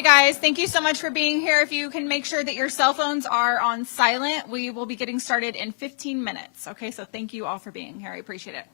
Hey guys, thank you so much for being here. If you can make sure that your cell phones are on silent, we will be getting started in 15 minutes. Okay, so thank you all for being here. I appreciate it.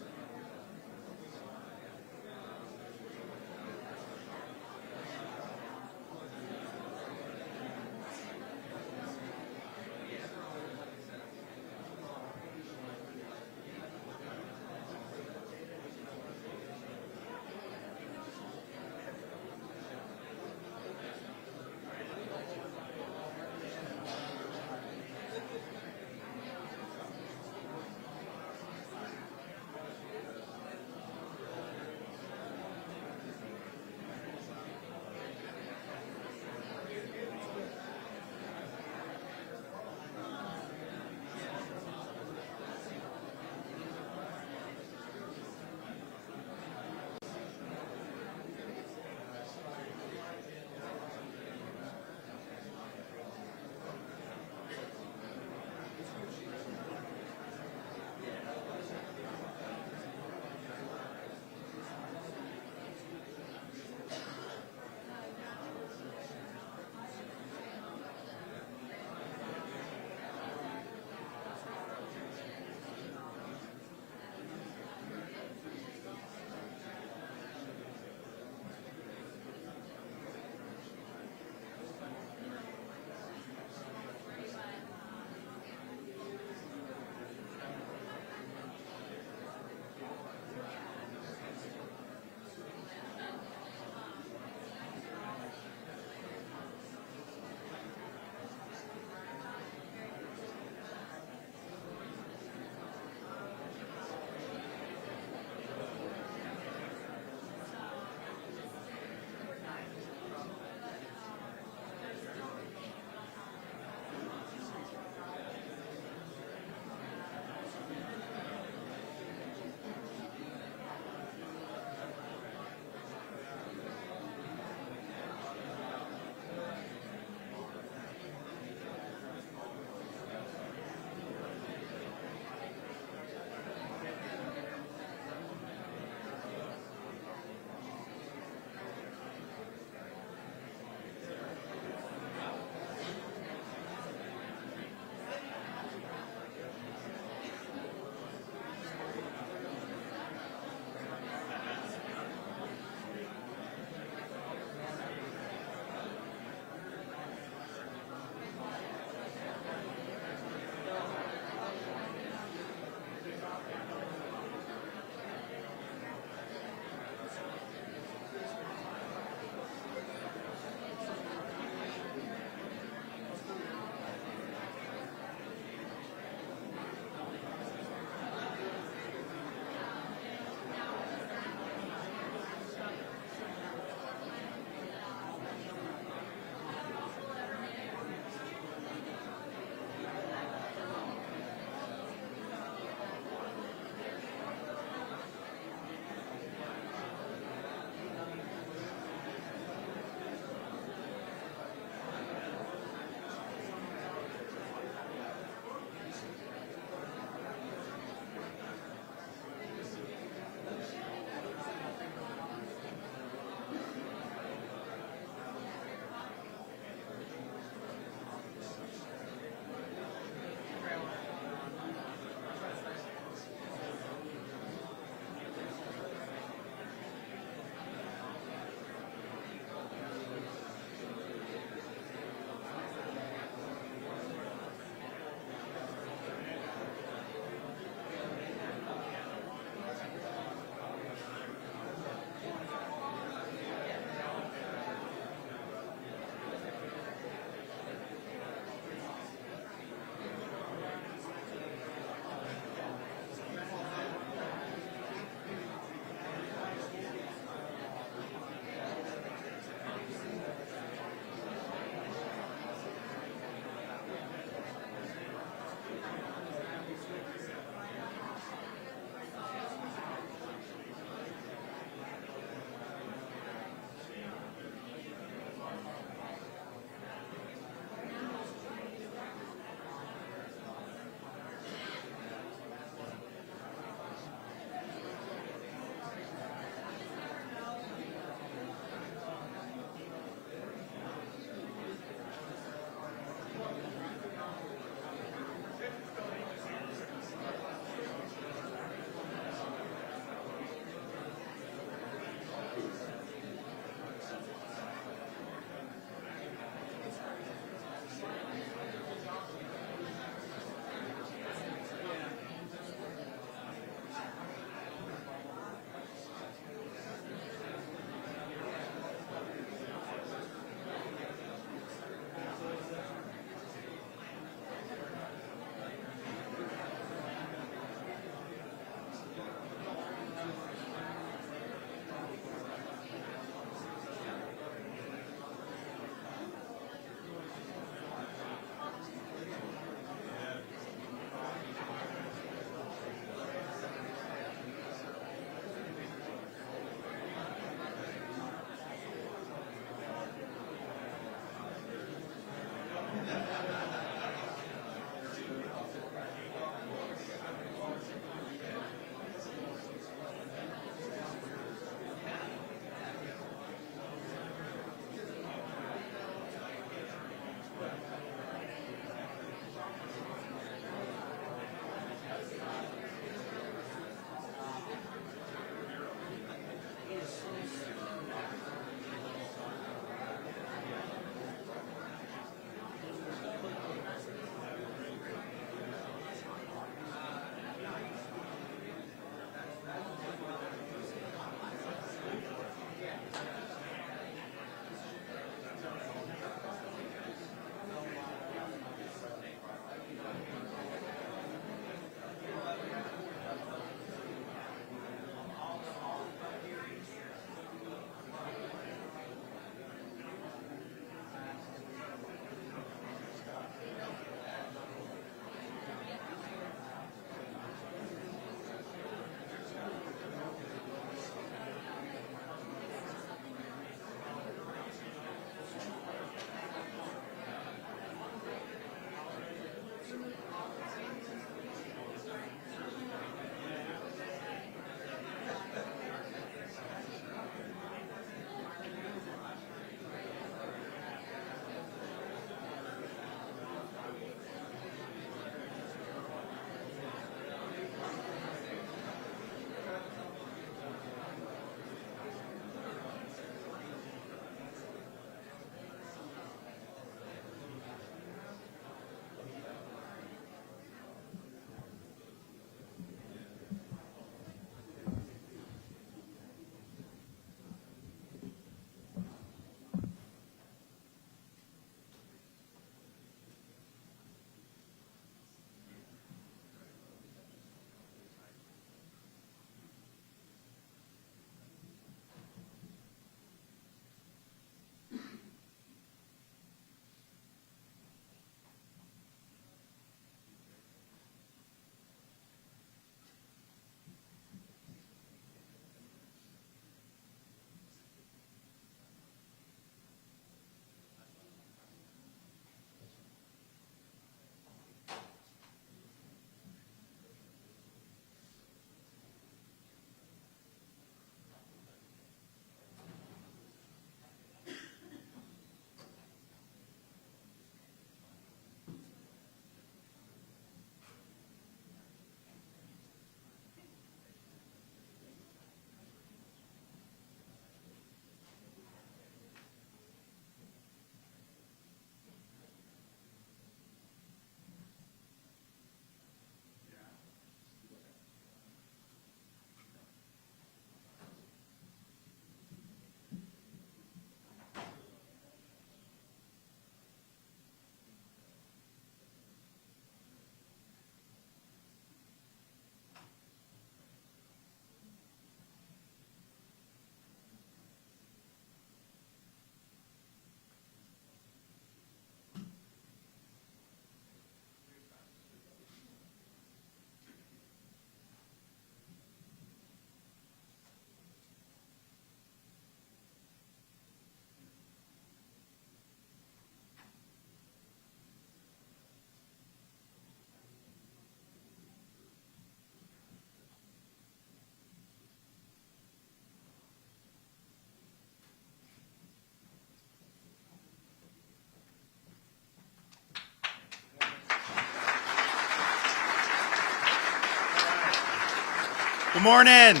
Good morning.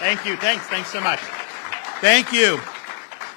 Thank you. Thanks so much. Thank you.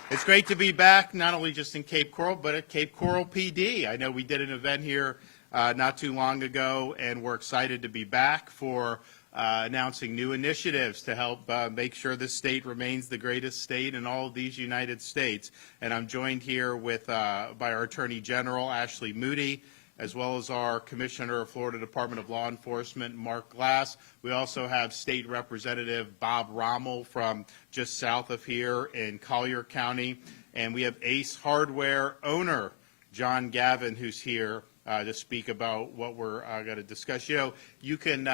It's great to be back, not only just in Cape Coral, but at Cape Coral PD. I know we did an event here not too long ago, and we're excited to be back for announcing new initiatives to help make sure this state remains the greatest state in all of these United States. And I'm joined here with by our Attorney General, Ashley Moody, as well as our Commissioner of Florida Department of Law Enforcement, Mark Glass. We also have State Representative Bob Rommel from just south of here in Collier County. And we have Ace Hardware owner, John Gavin, who's here to speak about what we're going to discuss. You know, you can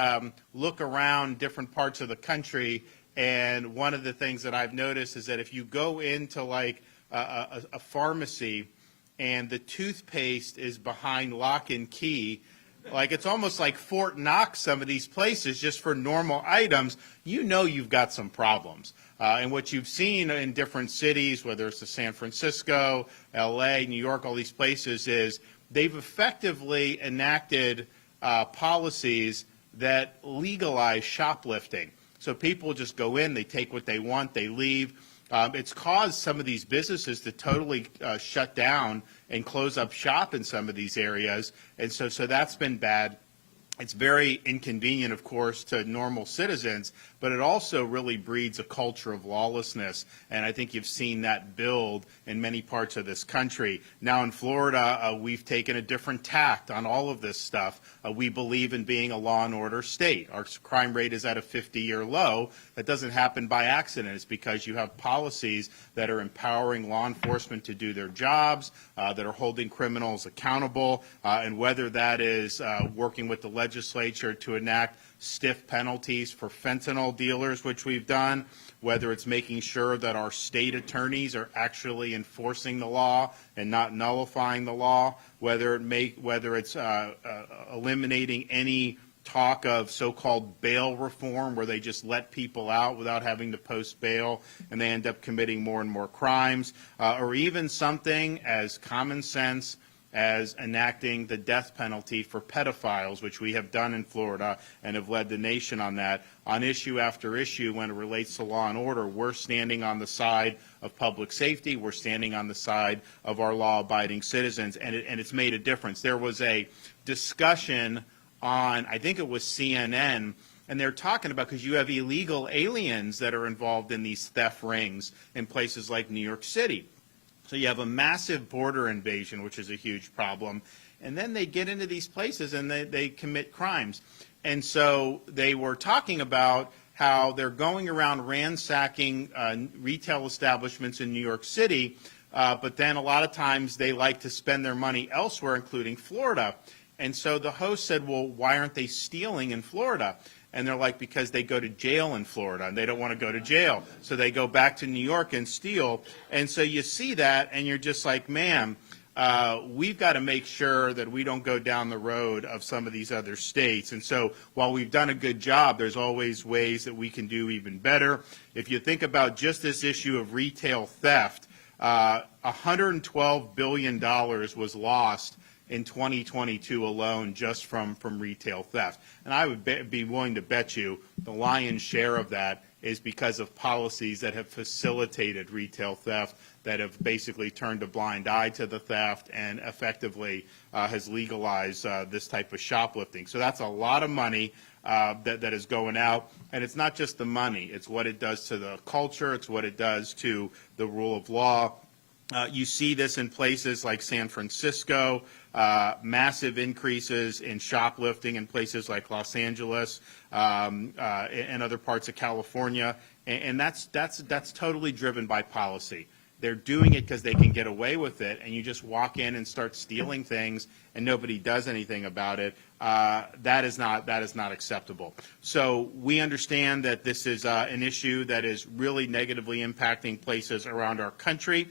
look around different parts of the country, and one of the things that I've noticed is that if you go into like a pharmacy, and the toothpaste is behind lock and key, like it's almost like Fort Knox, some of these places, just for normal items, you know you've got some problems. And what you've seen in different cities, whether it's San Francisco, LA, New York, all these places, is they've effectively enacted policies that legalize shoplifting. So people just go in, they take what they want, they leave. It's caused some of these businesses to totally shut down and close up shop in some of these areas, and so that's been bad. It's very inconvenient, of course, to normal citizens, but it also really breeds a culture of lawlessness, and I think you've seen that build in many parts of this country. Now in Florida, we've taken a different tact on all of this stuff. We believe in being a law and order state. Our crime rate is at a 50-year low. That doesn't happen by accident. It's because you have policies that are empowering law enforcement to do their jobs, that are holding criminals accountable, and whether that is working with the legislature to enact stiff penalties for fentanyl dealers, which we've done, whether it's making sure that our state attorneys are actually enforcing the law and not nullifying the law, whether it's eliminating any talk of so-called bail reform where they just let people out without having to post bail and they end up committing more and more crimes, or even something as common sense as enacting the death penalty for pedophiles, which we have done in Florida and have led the nation on that. On issue after issue, when it relates to law and order, we're standing on the side of public safety. We're standing on the side of our law-abiding citizens, and it's made a difference. There was a discussion on, I think it was CNN, and they're talking about, because you have illegal aliens that are involved in these theft rings in places like New York City. So you have a massive border invasion, which is a huge problem. And then they get into these places and they commit crimes. And so they were talking about how they're going around ransacking retail establishments in New York City, but then a lot of times they like to spend their money elsewhere, including Florida. And so the host said, well, why aren't they stealing in Florida? And they're like, because they go to jail in Florida and they don't want to go to jail. So they go back to New York and steal. And so you see that and you're just like, man, we've got to make sure that we don't go down the road of some of these other states. And so while we've done a good job, there's always ways that we can do even better. If you think about just this issue of retail theft, $112 billion was lost in 2022 alone just from retail theft. And I would be willing to bet you the lion's share of that is because of policies that have facilitated retail theft, that have basically turned a blind eye to the theft and effectively has legalized this type of shoplifting. So that's a lot of money that is going out. And it's not just the money. It's what it does to the culture. It's what it does to the rule of law. You see this in places like San Francisco, massive increases in shoplifting in places like Los Angeles and other parts of California, and that's totally driven by policy. They're doing it because they can get away with it, and you just walk in and start stealing things, and nobody does anything about it. That is not acceptable. So we understand that this is an issue that is really negatively impacting places around our country.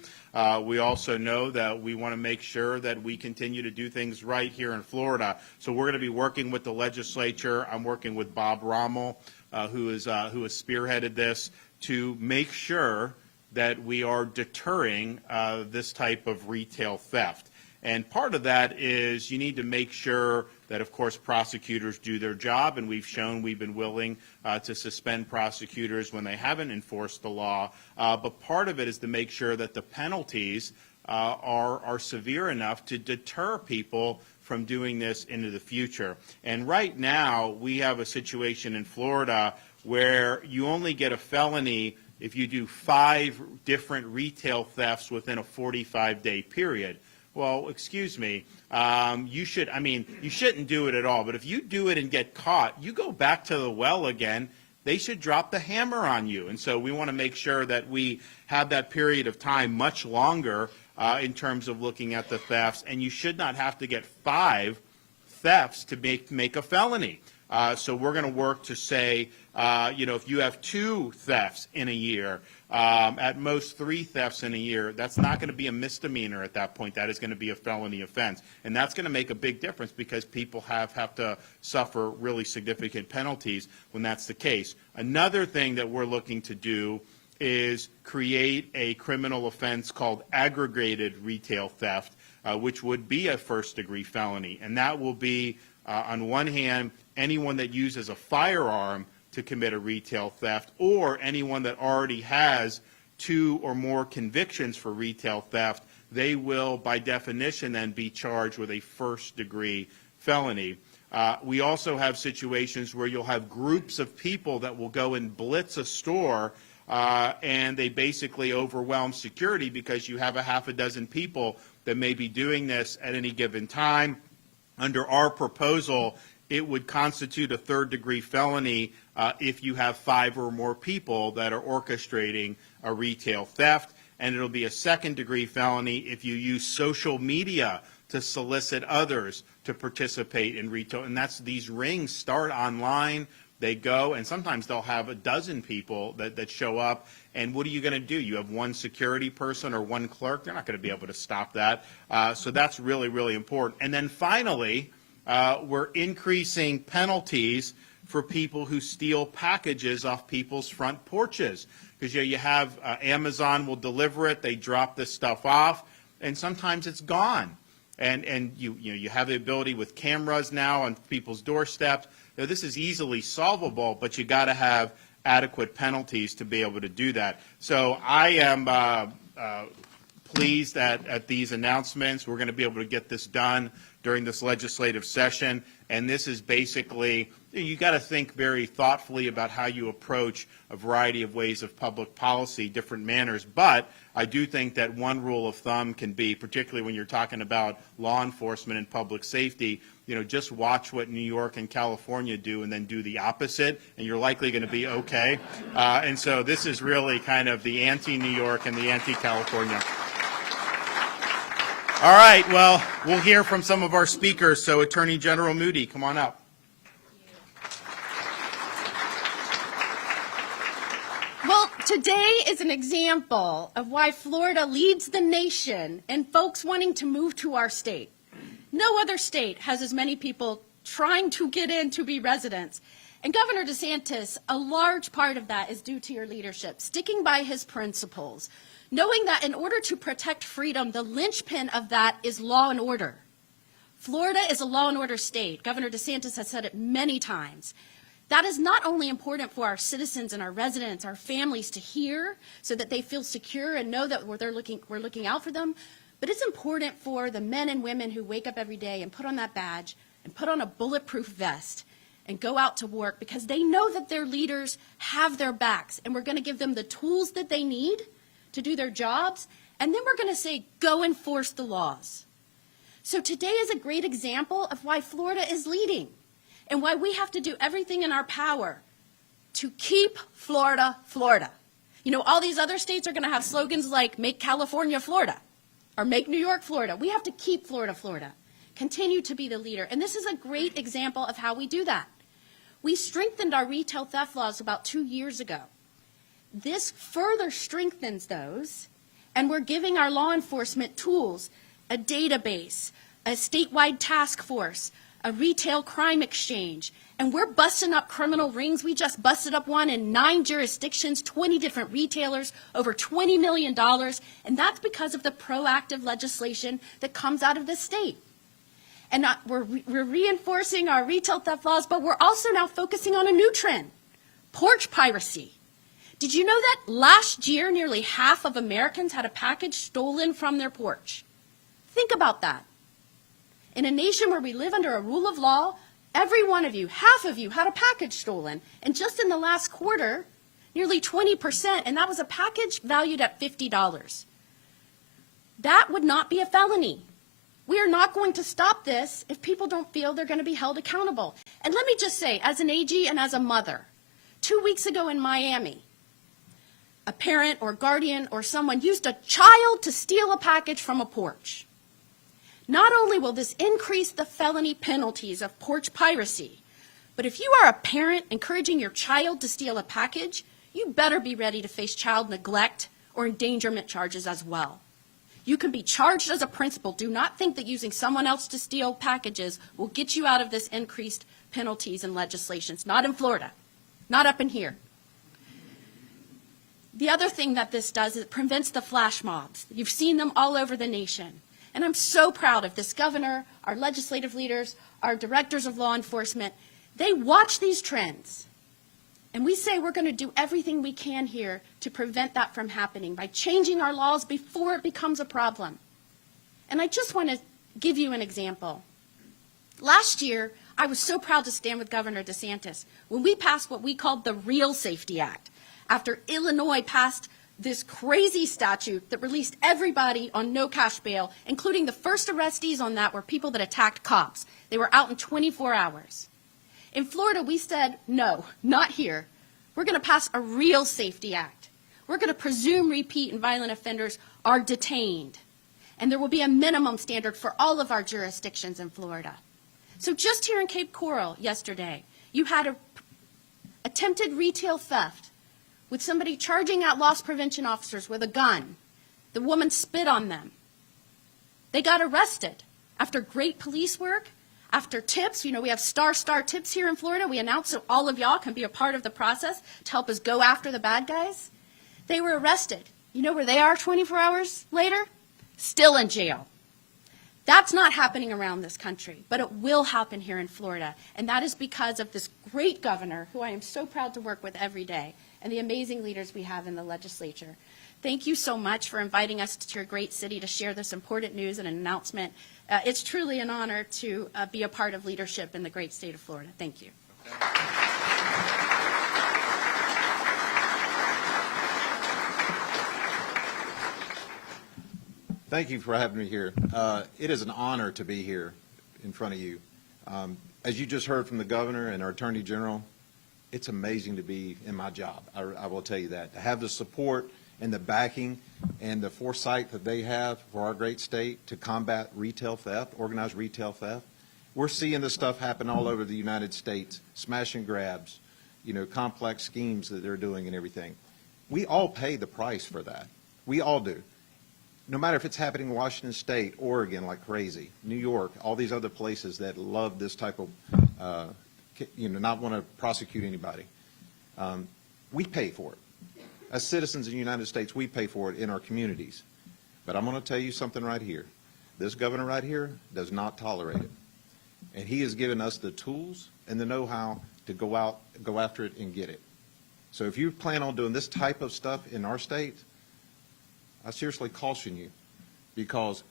We also know that we want to make sure that we continue to do things right here in Florida. So we're going to be working with the legislature. I'm working with Bob Rommel, who has spearheaded this, to make sure that we are deterring this type of retail theft. And part of that is you need to make sure that, of course, prosecutors do their job, and we've shown we've been willing to suspend prosecutors when they haven't enforced the law. But part of it is to make sure that the penalties are severe enough to deter people from doing this into the future. And right now, we have a situation in Florida where you only get a felony if you do 5 different retail thefts within a 45-day period. Well, excuse me, you shouldn't do it at all. But if you do it and get caught, you go back to the well again. They should drop the hammer on you. And so we want to make sure that we have that period of time much longer in terms of looking at the thefts. And you should not have to get 5 thefts to make a felony. So we're going to work to say, if you have 2 thefts in a year, at most 3 thefts in a year, that's not going to be a misdemeanor at that point. That is going to be a felony offense. And that's going to make a big difference because people have to suffer really significant penalties when that's the case. Another thing that we're looking to do is create a criminal offense called aggravated retail theft, which would be a first-degree felony. And that will be, on one hand, anyone that uses a firearm to commit a retail theft, or anyone that already has 2 or more convictions for retail theft, they will, by definition, then be charged with a first-degree felony. We also have situations where you'll have groups of people that will go and blitz a store, and they basically overwhelm security because you have a half a dozen people that may be doing this at any given time. Under our proposal, it would constitute a third-degree felony if you have 5 or more people that are orchestrating a retail theft, and it'll be a second-degree felony if you use social media to solicit others to participate in retail. And these rings start online. They go, and sometimes they'll have a dozen people that show up. And what are you going to do? You have 1 security person or 1 clerk. They're not going to be able to stop that. So that's really, really important. And then finally, we're increasing penalties for people who steal packages off people's front porches. Because you have Amazon will deliver it, they drop this stuff off, and sometimes it's gone. And you have the ability with cameras now on people's doorsteps. This is easily solvable, but you got to have adequate penalties to be able to do that. So I am pleased at these announcements. We're going to be able to get this done during this legislative session, and this is basically, you got to think very thoughtfully about how you approach a variety of ways of public policy, different manners, but I do think that one rule of thumb can be, particularly when you're talking about law enforcement and public safety, just watch what New York and California do and then do the opposite, and you're likely going to be okay. And so this is really kind of the anti-New York and the anti-California. All right, well, we'll hear from some of our speakers. So Attorney General Moody, come on up. Well, today is an example of why Florida leads the nation in folks wanting to move to our state. No other state has as many people trying to get in to be residents. And Governor DeSantis, a large part of that is due to your leadership, sticking by his principles, knowing that in order to protect freedom, the linchpin of that is law and order. Florida is a law and order state. Governor DeSantis has said it many times. That is not only important for our citizens and our residents, our families to hear so that they feel secure and know that we're looking out for them, but it's important for the men and women who wake up every day and put on that badge and put on a bulletproof vest and go out to work because they know that their leaders have their backs, and we're going to give them the tools that they need to do their jobs, and then we're going to say, go enforce the laws. So today is a great example of why Florida is leading and why we have to do everything in our power to keep Florida, Florida. All these other states are going to have slogans like make California Florida or make New York Florida. We have to keep Florida, Florida, continue to be the leader. And this is a great example of how we do that. We strengthened our retail theft laws about 2 years ago. This further strengthens those, and we're giving our law enforcement tools, a database, a statewide task force, a retail crime exchange, and we're busting up criminal rings. We just busted up one in 9 jurisdictions, 20 different retailers, over $20 million, and that's because of the proactive legislation that comes out of the state. And we're reinforcing our retail theft laws, but we're also now focusing on a new trend, porch piracy. Did you know that last year nearly half of Americans had a package stolen from their porch? Think about that. In a nation where we live under a rule of law, every one of you, half of you, had a package stolen. And just in the last quarter, nearly 20%, and that was a package valued at $50. That would not be a felony. We are not going to stop this if people don't feel they're going to be held accountable. And let me just say, as an AG and as a mother, 2 weeks ago in Miami, a parent or guardian or someone used a child to steal a package from a porch. Not only will this increase the felony penalties of porch piracy, but if you are a parent encouraging your child to steal a package, you better be ready to face child neglect or endangerment charges as well. You can be charged as a principal. Do not think that using someone else to steal packages will get you out of this increased penalties and legislations. Not in Florida, not up in here. The other thing that this does is it prevents the flash mobs. You've seen them all over the nation. And I'm so proud of this governor, our legislative leaders, our directors of law enforcement. They watch these trends. And we say we're going to do everything we can here to prevent that from happening by changing our laws before it becomes a problem. And I just want to give you an example. Last year, I was so proud to stand with Governor DeSantis when we passed what we called the Real Safety Act, after Illinois passed this crazy statute that released everybody on no cash bail, including the first arrestees on that were people that attacked cops. They were out in 24 hours. In Florida, we said, no, not here. We're going to pass a Real Safety Act. We're going to presume repeat and violent offenders are detained. And there will be a minimum standard for all of our jurisdictions in Florida. So just here in Cape Coral yesterday, you had a attempted retail theft with somebody charging out loss prevention officers with a gun. The woman spit on them. They got arrested. After great police work, after tips, you know, we have star tips here in Florida. We announce so all of y'all can be a part of the process to help us go after the bad guys. They were arrested. You know where they are 24 hours later? Still in jail. That's not happening around this country, but it will happen here in Florida. And that is because of this great governor, who I am so proud to work with every day, and the amazing leaders we have in the legislature. Thank you so much for inviting us to your great city to share this important news and an announcement. It's truly an honor to be a part of leadership in the great state of Florida. Thank you. Thank you for having me here. It is an honor to be here in front of you. As you just heard from the governor and our attorney general, it's amazing to be in my job. I will tell you that. To have the support and the backing and the foresight that they have for our great state to combat retail theft, organized retail theft. We're seeing this stuff happen all over the United States, smash and grabs, you know, complex schemes that they're doing and everything. We all pay the price for that. We all do. No matter if it's happening in Washington State, Oregon like crazy, New York, all these other places that love this type of, not want to prosecute anybody. We pay for it. As citizens in the United States, we pay for it in our communities. But I'm going to tell you something right here. This governor right here does not tolerate it. And he has given us the tools and the know-how to go after it and get it. So if you plan on doing this type of stuff in our state, I seriously caution you, because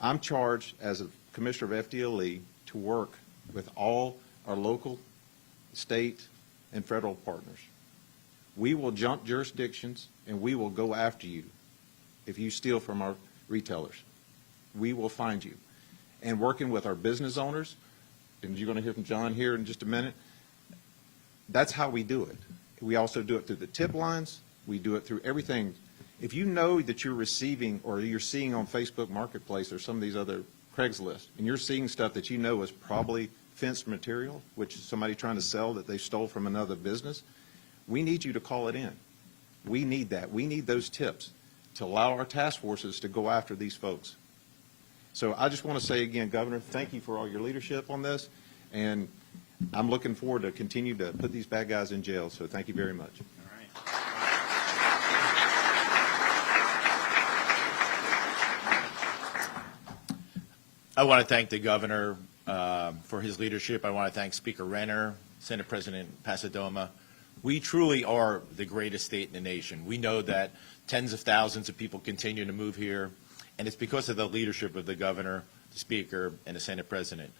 I'm charged as a commissioner of FDLE to work with all our local, state, and federal partners. We will jump jurisdictions and we will go after you if you steal from our retailers. We will find you. And working with our business owners, and you're going to hear from John here in just a minute, that's how we do it. We also do it through the tip lines. We do it through everything. If you know that you're receiving or you're seeing on Facebook Marketplace or some of these other Craigslist, and you're seeing stuff that you know is probably fenced material, which is somebody trying to sell that they stole from another business, we need you to call it in. We need that. We need those tips to allow our task forces to go after these folks. So I just want to say again, Governor, thank you for all your leadership on this, and I'm looking forward to continue to put these bad guys in jail. So thank you very much. I want to thank the governor for his leadership. I want to thank Speaker Renner, Senate President Pasadoma. We truly are the greatest state in the nation. We know that tens of thousands of people continue to move here, and it's because of the leadership of the governor, the speaker, and the Senate president.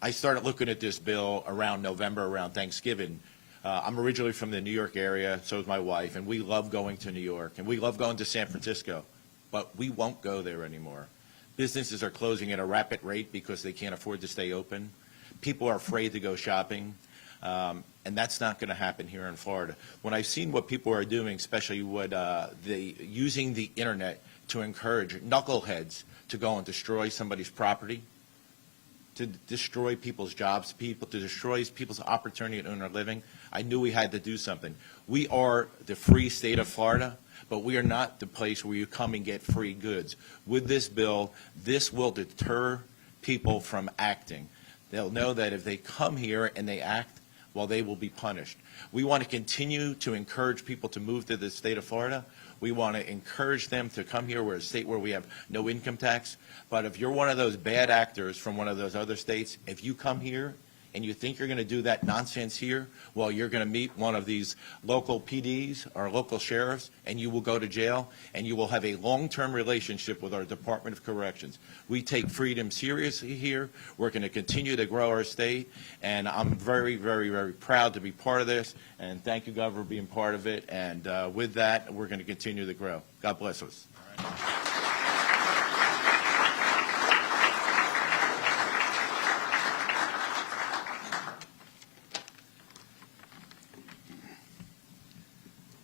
I started looking at this bill around November, around Thanksgiving. I'm originally from the New York area, so is my wife, and we love going to New York, and we love going to San Francisco, but we won't go there anymore. Businesses are closing at a rapid rate because they can't afford to stay open. People are afraid to go shopping, and that's not going to happen here in Florida. When I've seen what people are doing, especially what using the internet to encourage knuckleheads to go and destroy somebody's property, to destroy people's jobs, to destroy people's opportunity to earn a living, I knew we had to do something. We are the free state of Florida, but we are not the place where you come and get free goods. With this bill, this will deter people from acting. They'll know that if they come here and they act, well, they will be punished. We want to continue to encourage people to move to the state of Florida. We want to encourage them to come here. We're a state where we have no income tax. But if you're one of those bad actors from one of those other states, if you come here and you think you're going to do that nonsense here, well, you're going to meet one of these local PDs or local sheriffs, and you will go to jail, and you will have a long-term relationship with our Department of Corrections. We take freedom seriously here. We're going to continue to grow our state, and I'm very, very, very proud to be part of this, and thank you, Governor, for being part of it. And with that, we're going to continue to grow. God bless us.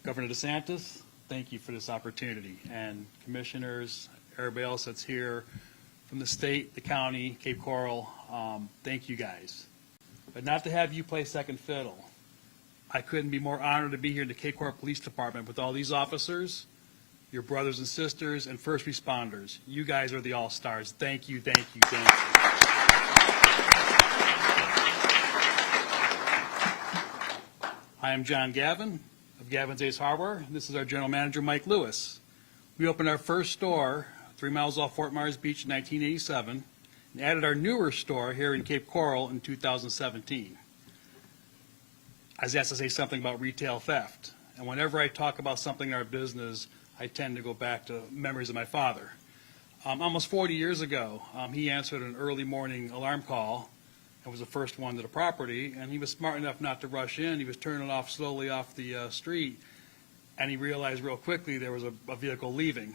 Governor DeSantis, thank you for this opportunity. And commissioners, everybody else that's here from the state, the county, Cape Coral, thank you guys. But not to have you play second fiddle. I couldn't be more honored to be here in the Cape Coral Police Department with all these officers, your brothers and sisters, and first responders. You guys are the all-stars. Thank you, thank you, thank you. I am John Gavin of Gavin's Ace Hardware. This is our general manager, Mike Lewis. We opened our first store 3 miles off Fort Myers Beach in 1987 and added our newer store here in Cape Coral in 2017. I was asked to say something about retail theft. And whenever I talk about something in our business, I tend to go back to memories of my father. Almost 40 years ago, he answered an early morning alarm call. It was the first one to the property, and he was smart enough not to rush in. He was turning off slowly off the street, and he realized real quickly there was a vehicle leaving.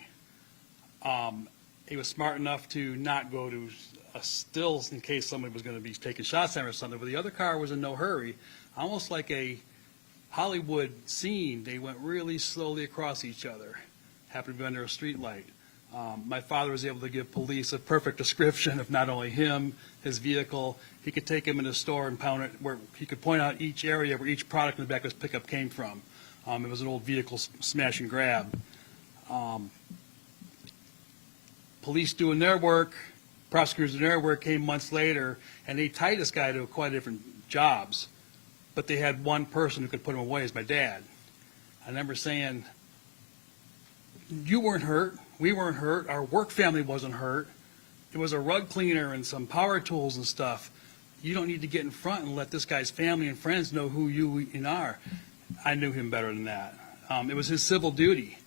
He was smart enough to not go to a stills in case somebody was going to be taking shots at him or something, but the other car was in no hurry, almost like a Hollywood scene. They went really slowly across each other, happened to be under a street light. My father was able to give police a perfect description of not only him, his vehicle. He could take him in the store and pound it, where he could point out each area where each product in the back of his pickup came from. It was an old vehicle smash and grab. Police doing their work, prosecutors doing their work came months later, and they tied this guy to quite different jobs. But they had one person who could put him away, is my dad. I remember saying, you weren't hurt, we weren't hurt, our work family wasn't hurt. It was a rug cleaner and some power tools and stuff. You don't need to get in front and let this guy's family and friends know who you are. I knew him better than that. It was his civil duty.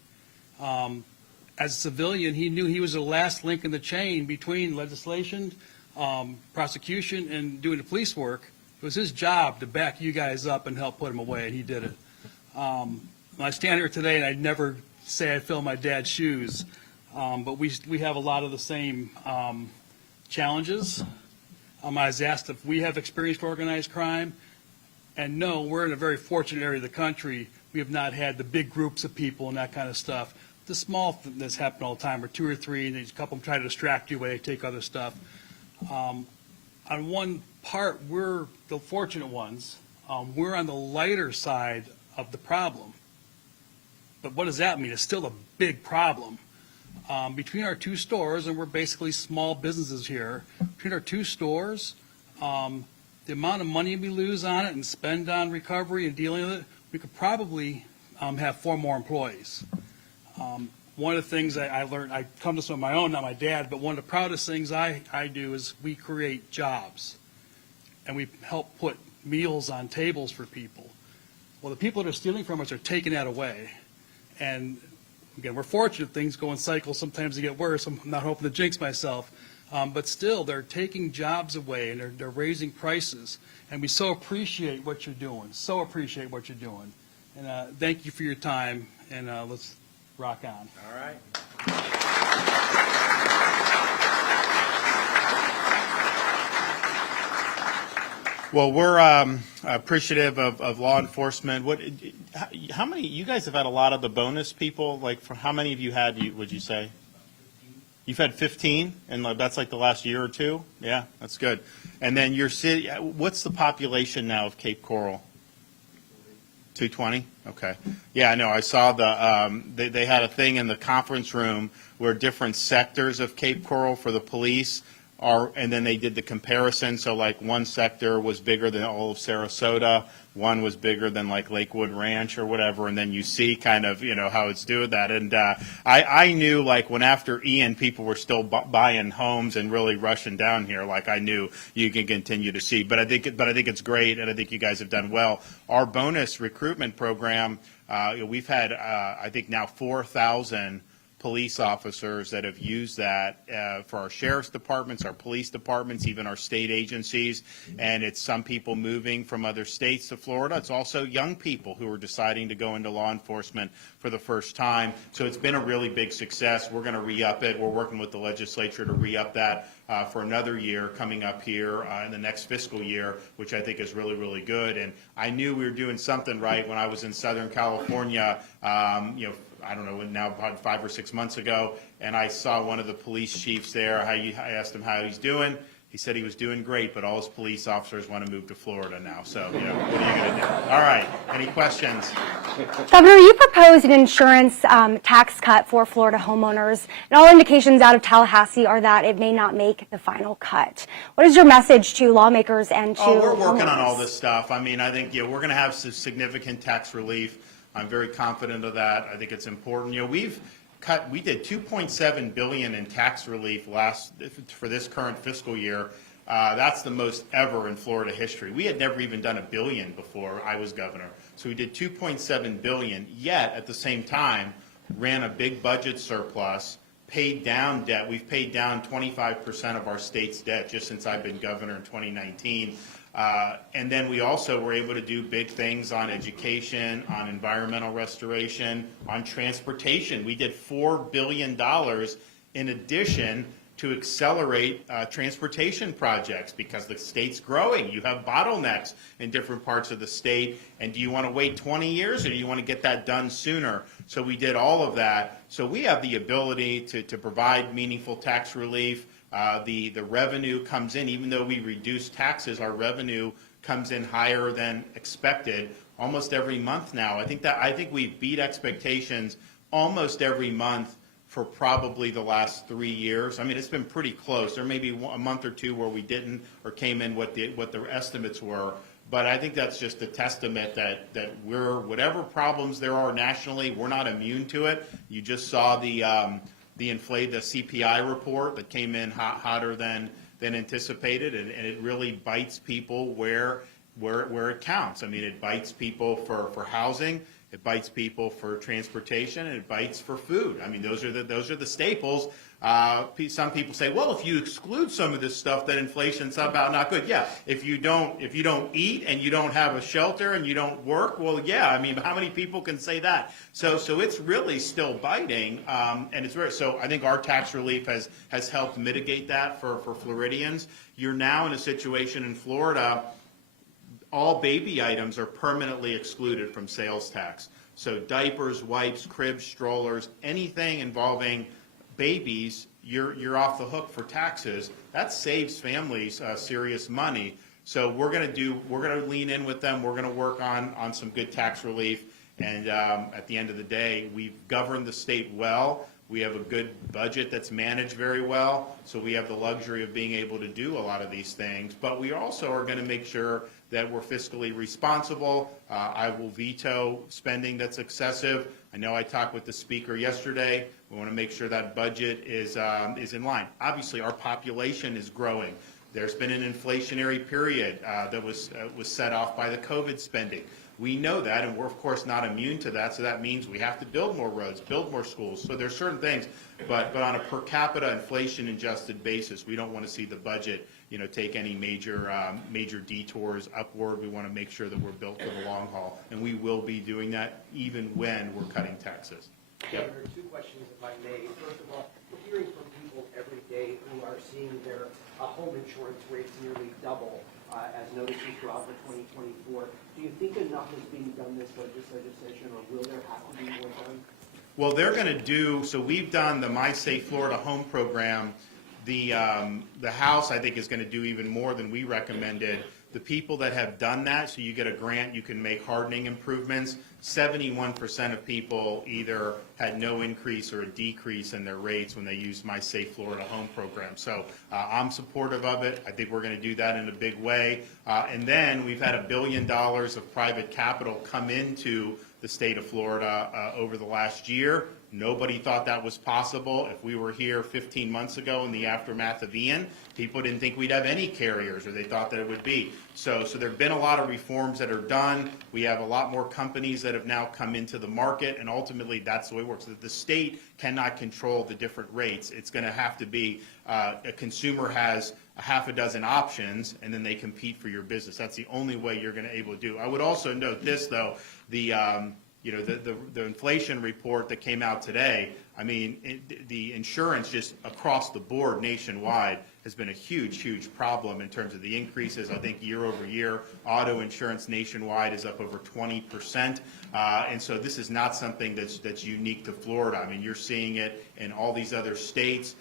As a civilian, he knew he was the last link in the chain between legislation, prosecution, and doing the police work. It was his job to back you guys up and help put him away, and he did it. I stand here today, and I'd never say I fill my dad's shoes, but we have a lot of the same challenges. I was asked if we have experienced organized crime, and no, we're in a very fortunate area of the country. We have not had the big groups of people and that kind of stuff. The small thing that's happened all the time, or 2 or 3, and a couple of them try to distract you while they take other stuff. On one part, we're the fortunate ones. We're on the lighter side of the problem. But what does that mean? It's still a big problem. Between our 2 stores, and we're basically small businesses here, between our 2 stores, the amount of money we lose on it and spend on recovery and dealing with it, we could probably have 4 more employees. one of the things I learned, I come to this on my own, not my dad, but one of the proudest things I do is we create jobs. And we help put meals on tables for people. Well, the people that are stealing from us are taking that away. And again, we're fortunate things go in cycles. Sometimes they get worse. I'm not hoping to jinx myself. But still, they're taking jobs away, and they're raising prices. And we so appreciate what you're doing, so appreciate what you're doing. And thank you for your time, and let's rock on. All right. Well, we're appreciative of law enforcement. How many, you guys have had a lot of the bonus people, like for how many of you had, would you say? You've had 15, and that's like the last year or two? Yeah, that's good. And then your city, what's the population now of Cape Coral? 220? Okay. Yeah, I know. I saw they had a thing in the conference room where different sectors of Cape Coral for the police are, and then they did the comparison. So like one sector was bigger than all of Sarasota, one was bigger than like Lakewood Ranch or whatever, and then you see kind of, how it's doing that. And I knew like when after Ian, people were still buying homes and really rushing down here, like I knew you can continue to see. But I think it's great, and I think you guys have done well. Our bonus recruitment program, we've had, I think now 4,000 police officers that have used that for our sheriff's departments, our police departments, even our state agencies. And it's some people moving from other states to Florida. It's also young people who are deciding to go into law enforcement for the first time. So it's been a really big success. We're going to re-up it. We're working with the legislature to re-up that for another year coming up here in the next fiscal year, which I think is really, really good. And I knew we were doing something right when I was in Southern California, I don't know, now about 5 or 6 months ago, and I saw one of the police chiefs there. I asked him how he's doing. He said he was doing great, but all his police officers want to move to Florida now. So, what are you going to do? All right. Any questions? Governor, you proposed an insurance tax cut for Florida homeowners, and all indications out of Tallahassee are that it may not make the final cut. What is your message to lawmakers and to we're working homeowners? on all this stuff. I mean, I think we're going to have some significant tax relief. I'm very confident of that. I think it's important. We did $2.7 billion in tax relief for this current fiscal year. That's the most ever in Florida history. We had never even done $1 billion before I was governor. So we did $2.7 billion, yet at the same time ran a big budget surplus, paid down debt. We've paid down 25% of our state's debt just since I've been governor in 2019. And then we also were able to do big things on education, on environmental restoration, on transportation. We did $4 billion in addition to accelerate transportation projects because the state's growing. You have bottlenecks in different parts of the state. And do you want to wait 20 years or do you want to get that done sooner? So we did all of that. So we have the ability to provide meaningful tax relief. The revenue comes in, even though we reduce taxes, our revenue comes in higher than expected almost every month now. I think we've beat expectations almost every month for probably the last 3 years. I mean, it's been pretty close. There may be a month or two where we didn't or came in what the estimates were. But I think that's just a testament that we're, whatever problems there are nationally, we're not immune to it. You just saw the CPI report that came in hotter than anticipated, and it really bites people where it counts. I mean, it bites people for housing, it bites people for transportation, and it bites for food. I mean, those are the staples. Some people say, well, if you exclude some of this stuff, then inflation's somehow not good. Yeah, if you don't eat and you don't have a shelter and you don't work, well, yeah. I mean, how many people can say that? So it's really still biting, and it's very. So I think our tax relief has helped mitigate that for Floridians. You're now in a situation in Florida. All baby items are permanently excluded from sales tax. So diapers, wipes, cribs, strollers, anything involving babies, you're off the hook for taxes. That saves families serious money. So we're going to lean in with them. We're going to work on some good tax relief. And at the end of the day, we've governed the state well. We have a good budget that's managed very well, so we have the luxury of being able to do a lot of these things. But we also are going to make sure that we're fiscally responsible. I will veto spending that's excessive. I know I talked with the speaker yesterday. We want to make sure that budget is in line. Obviously, our population is growing. There's been an inflationary period that was set off by the COVID spending. We know that, and we're of course not immune to that, so that means we have to build more roads, build more schools. So there's certain things, but on a per capita inflation adjusted basis, we don't want to see the budget, take any major detours upward. We want to make sure that we're built for the long haul, and we will be doing that even when we're cutting taxes. Governor, two questions, if I may. First of all, we're hearing from people every day who are seeing their home insurance rates nearly double, as noticed throughout the 2024. Do you think enough is being done this legislation, or will there have to be more done? Well, they're going to do, so we've done the My Safe Florida Home program. The House, I think, is going to do even more than we recommended. The people that have done that, so you get a grant, you can make hardening improvements. 71% of people either had no increase or a decrease in their rates when they used My Safe Florida Home program. So I'm supportive of it. I think we're going to do that in a big way. And then we've had $1 billion of private capital come into the state of Florida over the last year. Nobody thought that was possible. If we were here 15 months ago in the aftermath of Ian, people didn't think we'd have any carriers, or they thought that it would be. So there have been a lot of reforms that are done. We have a lot more companies that have now come into the market, and ultimately that's the way it works. The state cannot control the different rates. It's going to have to be a consumer has a half a dozen options, and then they compete for your business. That's the only way you're going to be able to do. I would also note this, though, the inflation report that came out today, I mean, the insurance just across the board nationwide has been a huge, huge problem in terms of the increases. I think year over year, auto insurance nationwide is up over 20%. And so this is not something that's unique to Florida. I mean, you're seeing it in all these other states.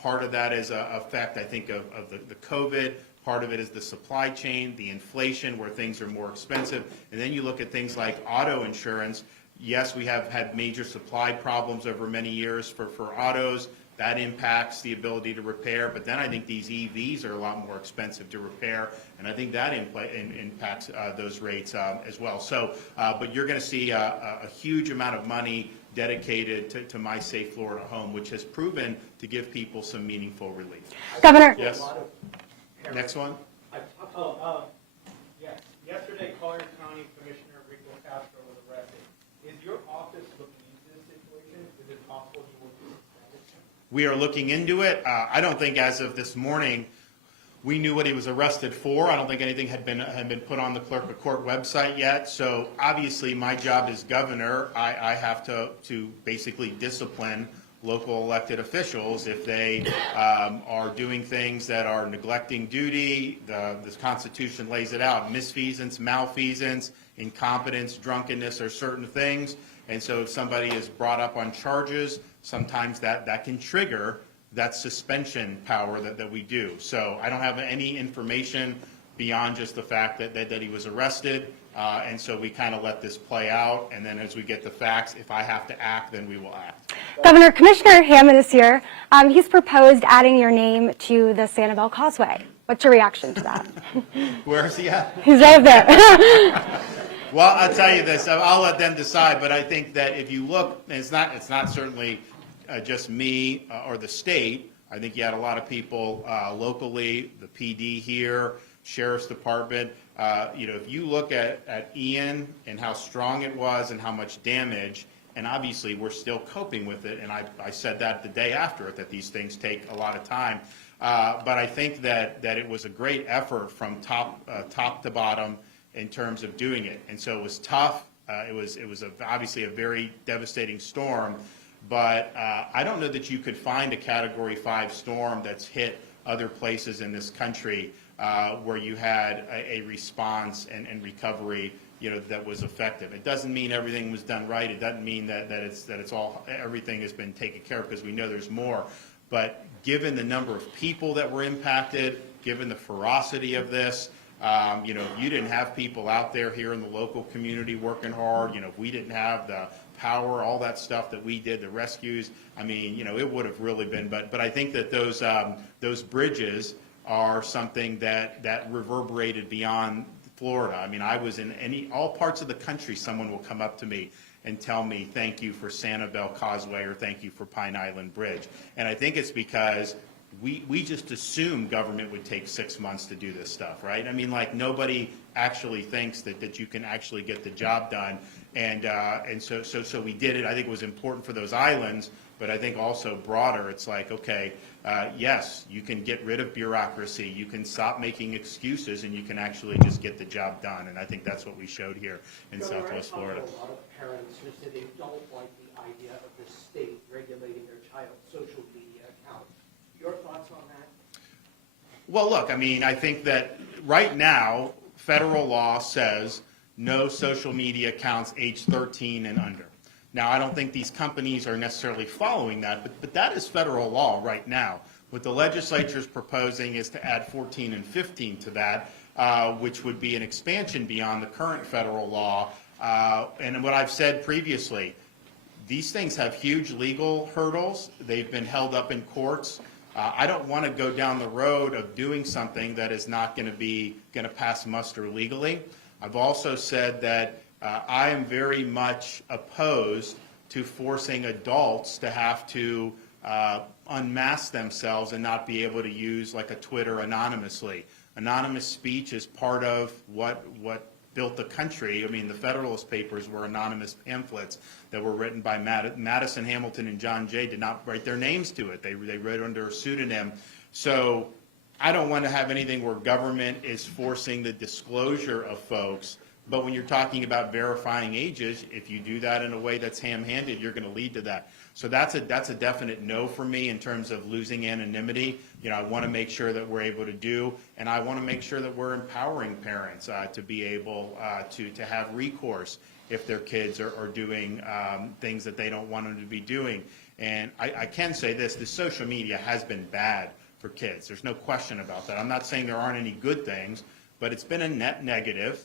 Part of that is a effect, I think, of the COVID. Part of it is the supply chain, the inflation, where things are more expensive. And then you look at things like auto insurance. Yes, we have had major supply problems over many years for autos. That impacts the ability to repair. But then I think these EVs are a lot more expensive to repair, and I think that impacts those rates as well. So, but you're going to see a huge amount of money dedicated to My Safe Florida Home, which has proven to give people some meaningful relief. Governor. Yes. Next one. Yes. Yesterday, Collier County Commissioner Rico Castro was arrested. Is your office looking into this situation? Is it possible you will do it? We are looking into it. I don't think as of this morning we knew what he was arrested for. I don't think anything had been put on the clerk of court website yet. So obviously my job as governor, I have to basically discipline local elected officials if they are doing things that are neglecting duty. The Constitution lays it out. Misfeasance, malfeasance, incompetence, drunkenness are certain things. And so if somebody is brought up on charges, sometimes that can trigger that suspension power that we do. So I don't have any information beyond just the fact that he was arrested. And so we kind of let this play out, and then as we get the facts, if I have to act, then we will act. Governor, Commissioner Hammond is here. He's proposed adding your name to the Sanibel Causeway. What's your reaction to that? Where is he at? He's right up there. Well, I'll tell you this. I'll let them decide, but I think that if you look, and it's not certainly just me or the state. I think you had a lot of people locally, the PD here, Sheriff's Department. If you look at Ian and how strong it was and how much damage, and obviously we're still coping with it, and I said that the day after it, that these things take a lot of time. But I think that it was a great effort from top to bottom in terms of doing it. And so it was tough. It was obviously a very devastating storm. But I don't know that you could find a Category 5 storm that's hit other places in this country where you had a response and recovery, that was effective. It doesn't mean everything was done right. It doesn't mean that it's all everything has been taken care of, because we know there's more. But given the number of people that were impacted, given the ferocity of this, if you didn't have people out there here in the local community working hard, if we didn't have the power, all that stuff that we did, the rescues, I mean, it would have really been. But I think that those bridges are something that reverberated beyond Florida. I mean, I was in all parts of the country, someone will come up to me and tell me, thank you for Sanibel Causeway or thank you for Pine Island Bridge. And I think it's because we just assume government would take 6 months to do this stuff, right? I mean, like, nobody actually thinks that you can actually get the job done. And so we did it. I think it was important for those islands, but I think also broader, it's like, okay, yes, you can get rid of bureaucracy, you can stop making excuses, and you can actually just get the job done. And I think that's what we showed here in Governor, Southwest Florida. I talk to a lot of parents who say they don't like the idea of the state regulating their child's social media account. Your thoughts on that? Well, look, I mean, I think that right now, federal law says no social media accounts age 13 and under. Now, I don't think these companies are necessarily following that, but that is federal law right now. What the legislature is proposing is to add 14 and 15 to that, which would be an expansion beyond the current federal law. And what I've said previously, these things have huge legal hurdles. They've been held up in courts. I don't want to go down the road of doing something that is not going to pass muster legally. I've also said that I am very much opposed to forcing adults to have to unmask themselves and not be able to use like a Twitter anonymously. Anonymous speech is part of what built the country. I mean, the Federalist Papers were anonymous pamphlets that were written by Madison, Hamilton, and John Jay did not write their names to it. They wrote under a pseudonym. So I don't want to have anything where government is forcing the disclosure of folks. But when you're talking about verifying ages, if you do that in a way that's ham-handed, you're going to lead to that. So that's a definite no for me in terms of losing anonymity. You know, I want to make sure that we're able to do, and I want to make sure that we're empowering parents to be able to have recourse if their kids are doing things that they don't want them to be doing. And I can say this, the social media has been bad for kids. There's no question about that. I'm not saying there aren't any good things, but it's been a net negative.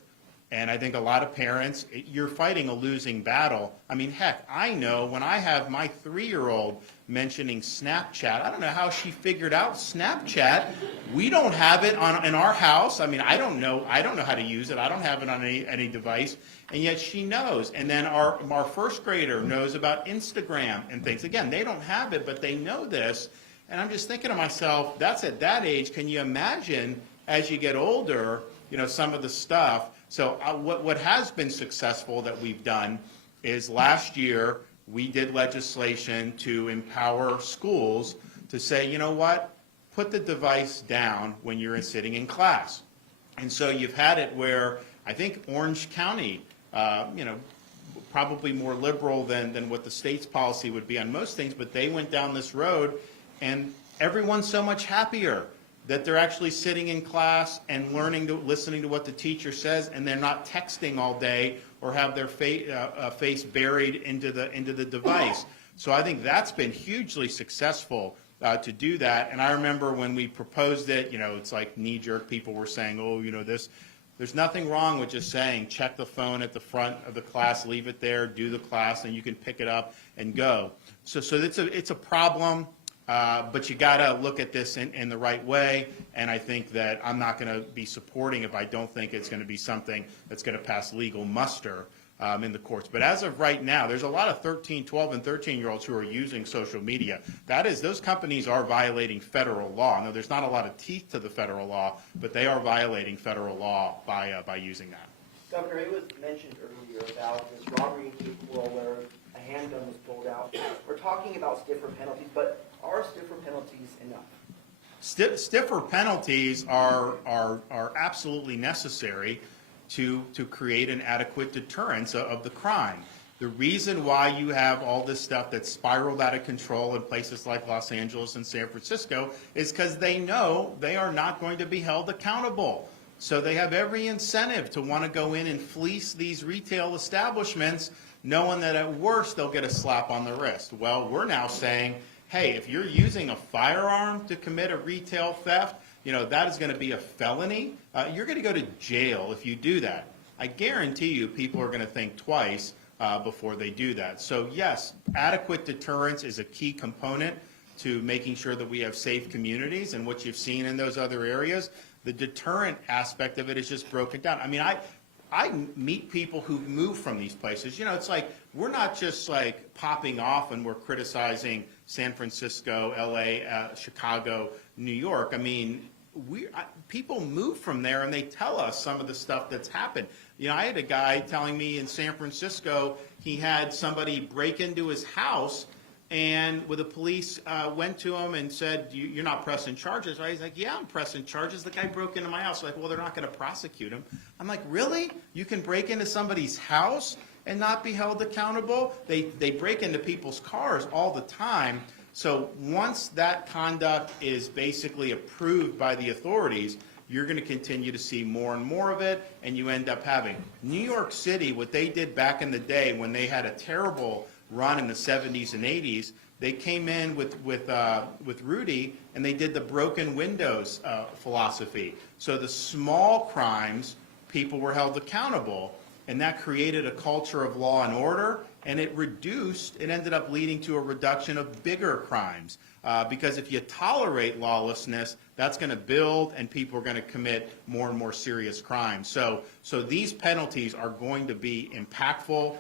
And I think a lot of parents, you're fighting a losing battle. I mean, heck, I know when I have my 3-year-old mentioning Snapchat, I don't know how she figured out Snapchat. We don't have it in our house. I mean, I don't know how to use it. I don't have it on any device. And yet she knows. And then our first grader knows about Instagram and things. Again, they don't have it, but they know this. And I'm just thinking to myself, that's at that age. Can you imagine as you get older, you know, some of the stuff? So what has been successful that we've done is last year we did legislation to empower schools to say, you know what, put the device down when you're sitting in class. And so you've had it where I think Orange County, you know, probably more liberal than what the state's policy would be on most things, but they went down this road and everyone's so much happier that they're actually sitting in class and listening to what the teacher says, and they're not texting all day or have their face buried into the device. So I think that's been hugely successful to do that. And I remember when we proposed it, you know, it's like knee-jerk. People were saying, oh, you know, there's nothing wrong with just saying check the phone at the front of the class, leave it there, do the class, and you can pick it up and go. So it's a problem. But you got to look at this in the right way, and I think that I'm not going to be supporting if I don't think it's going to be something that's going to pass legal muster in the courts. But as of right now, there's a lot of 12 and 13-year-olds who are using social media. Those companies are violating federal law. Now, there's not a lot of teeth to the federal law, but they are violating federal law by using that. Governor, it was mentioned earlier about this robbery in Cape Coral where a handgun was pulled out. We're talking about stiffer penalties, but are stiffer penalties enough? Stiffer penalties are absolutely necessary to create an adequate deterrence of the crime. The reason why you have all this stuff that's spiraled out of control in places like Los Angeles and San Francisco is because they know they are not going to be held accountable. So they have every incentive to want to go in and fleece these retail establishments, knowing that at worst they'll get a slap on the wrist. Well, we're now saying, hey, if you're using a firearm to commit a retail theft, you know, that is going to be a felony. You're going to go to jail if you do that. I guarantee you people are going to think twice before they do that. So yes, adequate deterrence is a key component to making sure that we have safe communities. And what you've seen in those other areas, the deterrent aspect of it is just broken down. I mean, I meet people who move from these places. You know, it's like we're not just like popping off and we're criticizing San Francisco, LA, Chicago, New York. I mean, people move from there and they tell us some of the stuff that's happened. You know, I had a guy telling me in San Francisco he had somebody break into his house, and when the police went to him and said, you're not pressing charges, right? He's like, yeah, I'm pressing charges. The guy broke into my house. Like, well, they're not going to prosecute him. I'm like, really? You can break into somebody's house and not be held accountable? They break into people's cars all the time. So once that conduct is basically approved by the authorities, you're going to continue to see more and more of it, and you end up having New York City, what they did back in the day when they had a terrible run in the 70s and 80s, they came in with Rudy, and they did the broken windows philosophy. So the small crimes, people were held accountable, and that created a culture of law and order, and it ended up leading to a reduction of bigger crimes. Because if you tolerate lawlessness, that's going to build, and people are going to commit more and more serious crimes. So these penalties are going to be impactful.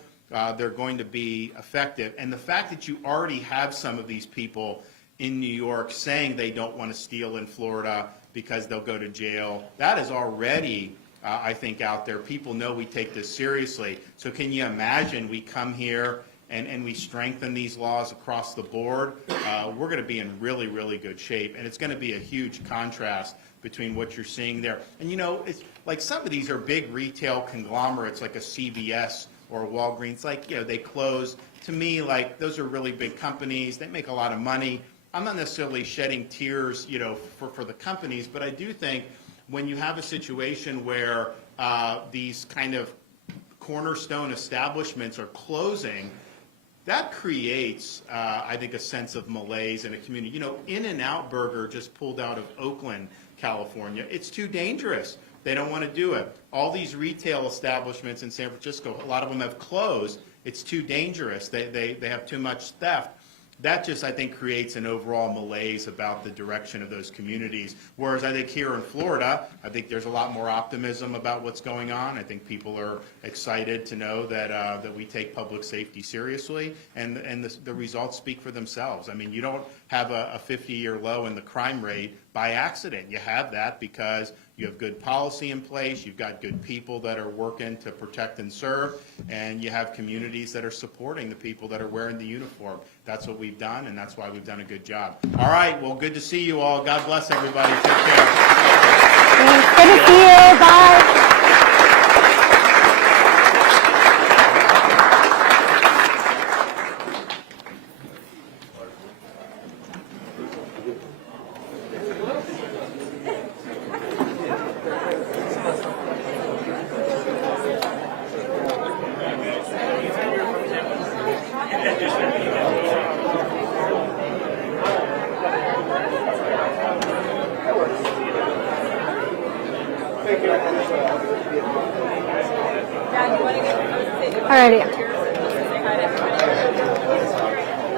They're going to be effective. And the fact that you already have some of these people in New York saying they don't want to steal in Florida because they'll go to jail, that is already, I think, out there. People know we take this seriously. So can you imagine we come here and we strengthen these laws across the board? We're going to be in really, really good shape. And it's going to be a huge contrast between what you're seeing there. And, you know, it's like some of these are big retail conglomerates like a CVS or Walgreens. Like, you know, they close. To me, like, those are really big companies. They make a lot of money. I'm not necessarily shedding tears, you know, for the companies, but I do think when you have a situation where these kind of cornerstone establishments are closing, that creates, I think, a sense of malaise in a community. You know, In-N-Out Burger just pulled out of Oakland, California. It's too dangerous. They don't want to do it. All these retail establishments in San Francisco, a lot of them have closed. It's too dangerous. They have too much theft. That just, I think, creates an overall malaise about the direction of those communities. Whereas I think here in Florida, I think there's a lot more optimism about what's going on. I think people are excited to know that we take public safety seriously, and the results speak for themselves. I mean, you don't have a 50-year low in the crime rate by accident. You have that because you have good policy in place, you've got good people that are working to protect and serve, and you have communities that are supporting the people that are wearing the uniform. That's what we've done, and that's why we've done a good job. All right, well, good to see you all. God bless everybody. Take care. Good to see you. Bye. Alrighty.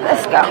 Let's go.